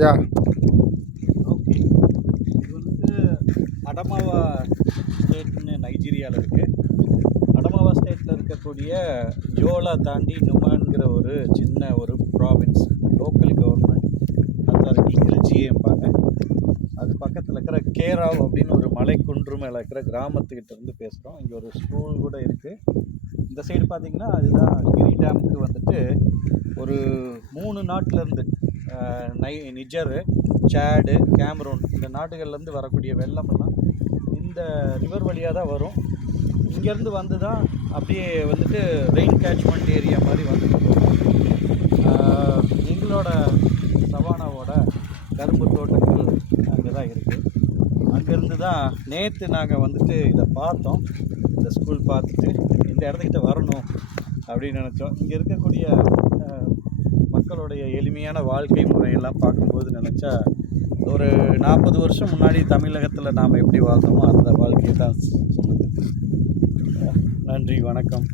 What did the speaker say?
Yeah okay. இது அடமாவா ஸ்டேட்னு நைஜீரியாவில் இருக்குது. அடமாவா ஸ்டேட்டில் இருக்கக்கூடிய ஜோலா தாண்டி நுமான்கிற ஒரு சின்ன ஒரு ப்ராவின்ஸ், லோக்கல் கவர்மெண்ட் அத்தாரிட்டி எல்ஜிஏம்பாங்க. அது பக்கத்தில் இருக்கிற கேராவ் அப்படின்னு ஒரு மலை குன்று மேலே இருக்கிற கிராமத்துக்கிட்ட இருந்து பேசுகிறோம். இங்கே ஒரு ஸ்கூல் கூட இருக்குது. இந்த சைடு பார்த்திங்கன்னா அதுதான் கிரி டேமுக்கு வந்துட்டு ஒரு 3 நாட்டிலேருந்து நிஜரு, சேடு, கேமரூன் இந்த நாடுகள்லேருந்து வரக்கூடிய வெள்ளமெல்லாம் இந்த ரிவர் வழியாக தான் வரும். இங்கேருந்து வந்து தான் அப்படியே வந்துட்டு ரெயின் கேட்ச்மெண்ட் ஏரியா மாதிரி வந்துட்டு போகும். எங்களோட சவானாவோட கரும்பு தோட்டங்கள் அங்கே தான் இருக்குது. அங்கேருந்து தான் நேற்று நாங்கள் வந்துட்டு இதை பார்த்தோம். இந்த ஸ்கூல் பார்த்துட்டு இந்த இடத்துக்கிட்ட வரணும் அப்படின்னு நினச்சோம். இங்கே இருக்கக்கூடிய மக்களுடைய எளிமையான வாழ்க்கை முறையெல்லாம் பார்க்கும்போது நினச்சா ஒரு 40 வருஷம் முன்னாடி தமிழகத்தில் நாம் எப்படி வாழ்ந்தோமோ அந்த வாழ்க்கையை தான் சொல்லுது. நன்றி, வணக்கம்.